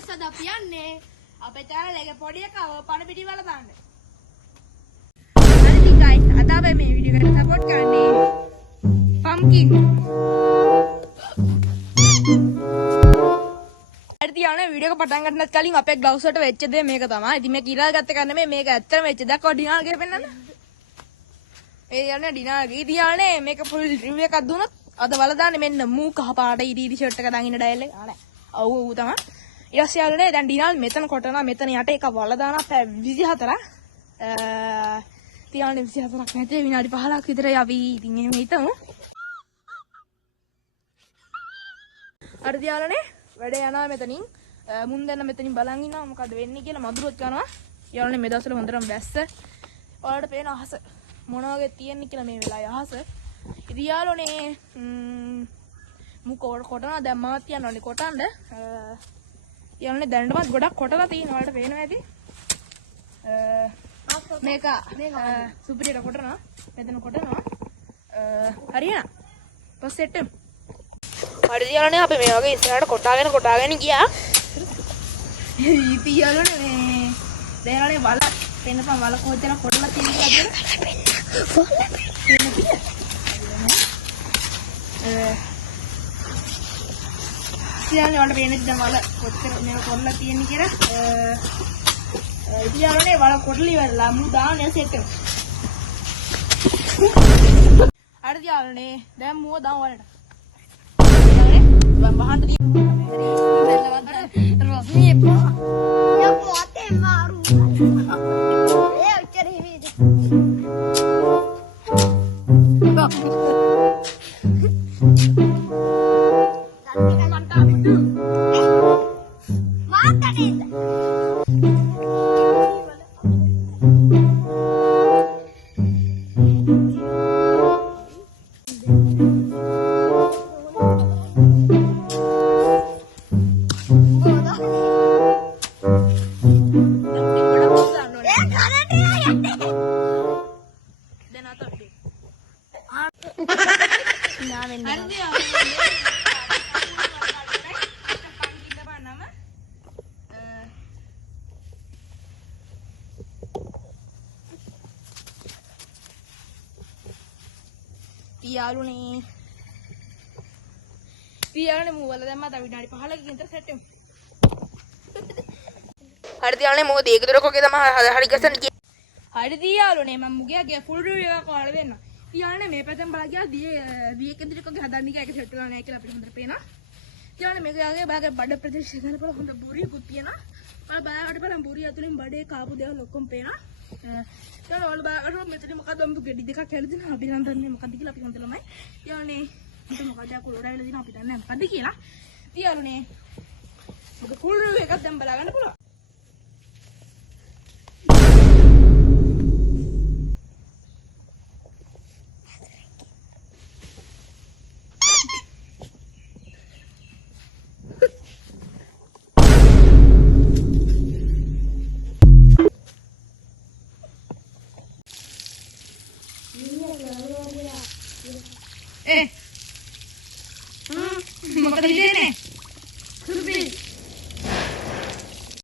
guys අද අපි යන්නේ අපේ channel එකේ පොඩි එකව පණ පිටි වල දාන්න. හරි guys අද අපි මේ වීඩියෝ එකට සපෝට් කරන්නේ pumpkin. හරි යන්නේ වීඩියෝ එක පටන් ගන්නත් කලින් අපේ ග්ලව්ස් වලට වෙච්ච දේ මේක තමයි. ඉතින් මේ කිරා ගත්ත කන්නේ මේක ඇත්තම වෙච්ච දා කොඩිනාල් ගේ පෙන්නන්න. ඒ යන්නේ ඩිනාල්ගේ ඉතියානේ මේක ෆුල් රිවිව් එකක් දුන්නොත් අද වල දාන්නේ මෙන්න මූ කහ පාට ඉරි ෂර්ට් එක දාගෙන ඉන්න ඩයල් එක. ආ නෑ. ඔව් ඔව් තමයි. ඊට පස්සේ යාළුවනේ දැන් ඩිනාල් මෙතන කොටනවා මෙතන යට එක වල දානවා පැය 24ක්. තියානේ 24ක් නැතේ විනාඩි 15ක් විතර අපි ඉතින් එහෙම හිතමු. අර යාළුවනේ වැඩ යනවා මෙතනින්. මුන් දැන් මෙතනින් බලන් ඉන්නවා මොකද වෙන්නේ කියලා මදුරුවත් කරනවා. යාළුවනේ මේ දවස්වල හොඳටම වැස්ස. ඔයාලට පේන අහස මොන වගේ තියෙන්නේ කියලා මේ වෙලාවේ අහස. ඉතින් යාළුවනේ මු කොටනවා දැන් මාත් යනවානේ කොටන්න. යාළුවනේ දැනටමත් ගොඩක් කොටලා තියෙනවා ඔයාලට පේනවා ඇති. මේක සුපිරියට කොටනවා. මෙතන කොටනවා. හරියන. පස්සෙට. හරි යාළුවනේ අපි මේ වගේ ඉස්සරහට කොටාගෙන ගියා. ඉතින් යාළුවනේ මේ දැන් වල පෙන්නපන් වල කොච්චර කොටලා තියෙනවද කියලා. ඉතින් වල පේන්නේ දැන් වල කොච්චර මේක කොටලා තියෙන්නේ කියලා. ඉතින් යාළුවනේ වල කොටලි වෙලා මු දාන්නේ සෙට් එක. හරි යාළුවනේ දැන් මුව දාමු වලට. යාළුවනේ වහන්න යාළුවනේ මූවල දැම්මා තව විනාඩි 15කින් විතර සෙට් වෙමු. හරි යාළුවනේ මොකද ඒක දොර කොකේ තමයි හරි ගසන්න කිය. හරි යාළුවනේ මම මුගියාගේ ෆුල් රිවිව් එකක් ඔයාලට දෙන්න. යාළුවනේ මේ පැත්තෙන් බලලා ගියා දියේ කෙන්ද්‍රිකෝගේ හදන්න ගියා ඒක සෙට් වෙලා නැහැ කියලා අපිට හොඳට පේනවා. යාළුවනේ මේක යාගේ බාගේ බඩ ප්‍රදේශය ගන්න පුළුවන් හොඳ බුරියකුත් තියෙනවා. ඔයාලා බලවට බලන් බුරිය ඇතුලෙන් බඩේ කාපු දේවල් ඔක්කොම පේනවා. යාළුවනේ ඔයාලා බලන්න මෙතන මොකද අම්බු ගෙඩි දෙකක් හැලෙදිනවා අපි දන්නේ මොකද්ද කියලා අපි හොඳ ළමයි. යාළුවනේ itu mau kerja kulo dah lagi nampil dan nem. Padi kira, dia lo nih, udah kulo juga kan belagan pula.